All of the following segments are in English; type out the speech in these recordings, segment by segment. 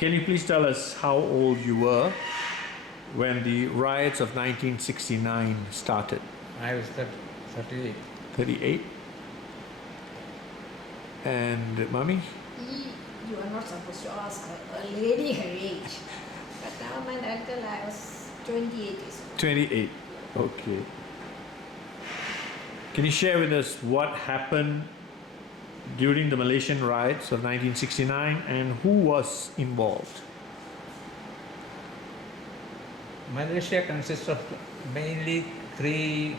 Can you please tell us how old you were when the riots of 1969 started? I was 38. 38. And Mummy? You are not supposed to ask a lady her age. But now my uncle, I was 28 years old. 28. Okay. Can you share with us what happened during the Malaysian riots of 1969 and who was involved? Malaysia consists of mainly three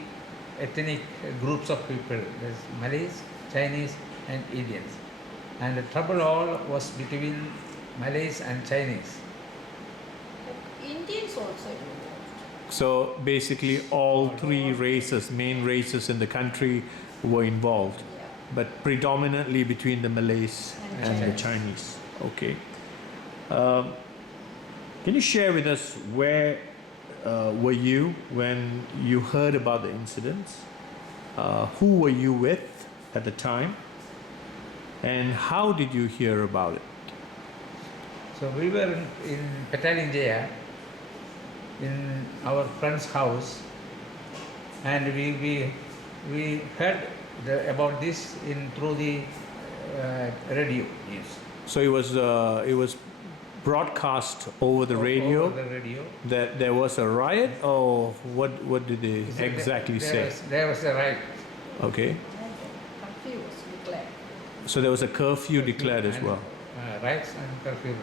ethnic groups of people. There's Malays, Chinese and Indians. And the trouble all was between Malays and Chinese. But Indians also involved. So basically all three races, main races in the country were involved, Yeah. but predominantly between the Malays and the Chinese. Okay. Can you share with us where were you when you heard about the incidents? Who were you with at the time? And how did you hear about it? So we were in Petaling Jaya, in our friend's house, and we heard about this through the radio news. So it was broadcast over the radio Over the radio. that there was a riot, or what did they exactly say? There was a riot. Okay. Curfew was declared. So there was a curfew declared as And, well. Riots and curfew.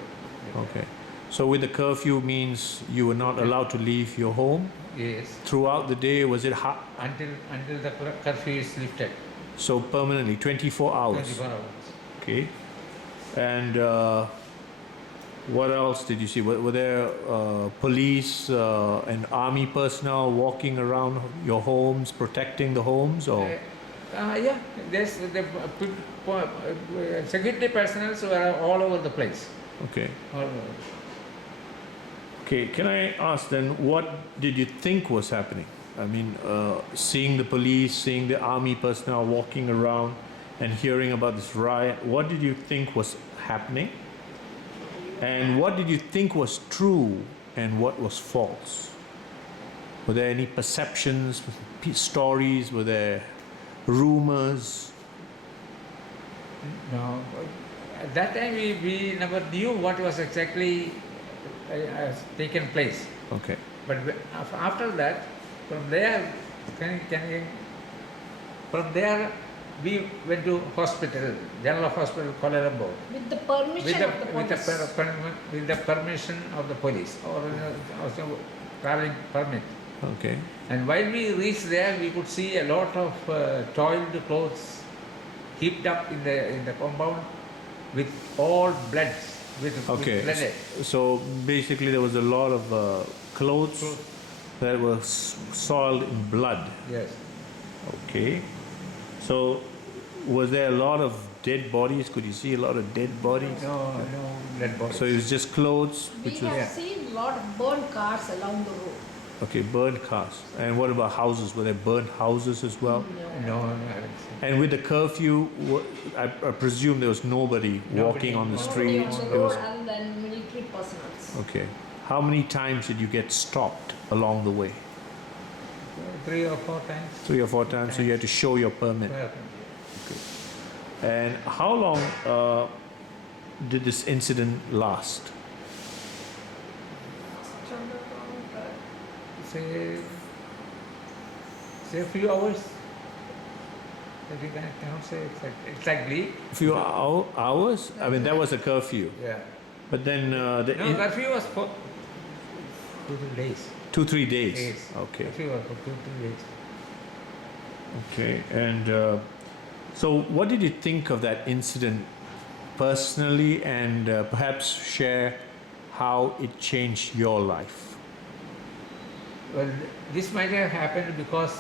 Okay. So with the curfew means you were not allowed to leave your home Yes. throughout the day. Was it Until the curfew is lifted. so permanently 24 hours? 24 hours. Okay. And what else did you see? Were there police and army personnel walking around your homes, protecting the homes, or? Yeah, there's the security personnel were all over the place. Okay. All over. Okay, can I ask then, what did you think was happening? I mean, seeing the police, seeing the army personnel walking around and hearing about this riot, what did you think was happening? And what did you think was true and what was false? Were there any perceptions, stories? Were there rumors? No, at that time we never knew what was exactly taken place. Okay. But after that, from there, from there we went to hospital, General Hospital, Kuala Lumpur. With the permission of the police. With the permission of the police or also traveling permit. Okay. And while we reached there, we could see a lot of toiled clothes heaped up in the compound with all blood. Okay. With blood. So basically, there was a lot of clothes that were soiled in blood. Yes. Okay. So, was there a lot of dead bodies? Could you see a lot of dead bodies? No dead bodies. So it was just clothes, We which was have seen a lot of burned cars along the road. okay. Burned cars. And what about houses? Were there burned houses as well? No, I haven't seen. And with the curfew, I presume there was nobody walking on the Nobody on streets. the There road was other than military personnel. okay. How many times did you get stopped along the way? 3 or 4 times. 3 or 4 times. So you had to show your permit. Well, And how long did this incident last? say a few hours. That we cannot say exactly. A few hours? I mean, that was a curfew. Yeah. But then Curfew was for 2-3 days. 2-3 days. Days. Okay. Curfew was for 2-3 days. Okay. And so, what did you think of that incident personally, and perhaps share how it changed your life? Well, this might have happened because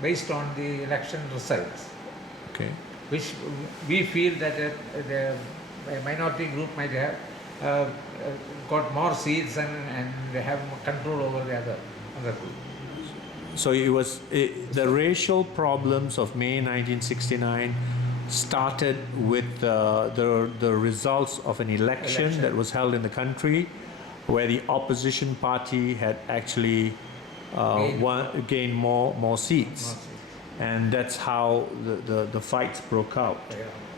based on the election results, Okay. which we feel that the minority group might have got more seats and have control over the other group. So it was the racial problems of May 1969 started with the results of an election that was held in the country, where the opposition party had actually gained more seats, and that's how the fights broke out.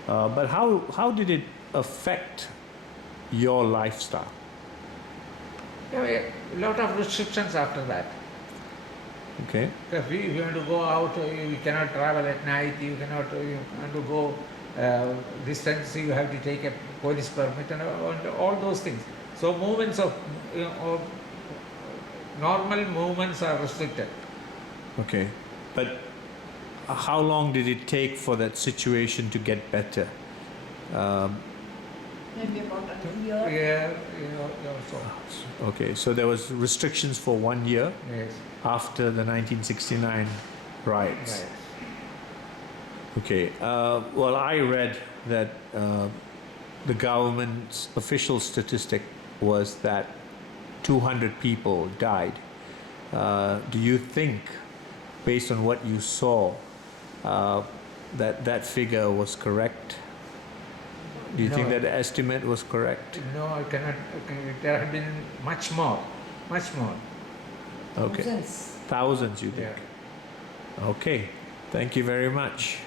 But how did it affect your lifestyle? A lot of restrictions after that. Okay. Because if you want to go out, you cannot travel at night, you want to go distance, you have to take a police permit and all those things. So movements of, normal movements are restricted. Okay. But how long did it take for that situation to get better? Maybe about a year. Yeah, also. Okay, so there was restrictions for 1 year Yes. after the 1969 riots. Right. Okay, well, I read that the government's official statistic was that 200 people died. Do you think, based on what you saw, that figure was correct? Do you think No. that estimate was correct? No, I cannot. There have been much more. Okay. Thousands. Thousands, you think? Yeah. Okay. Thank you very much.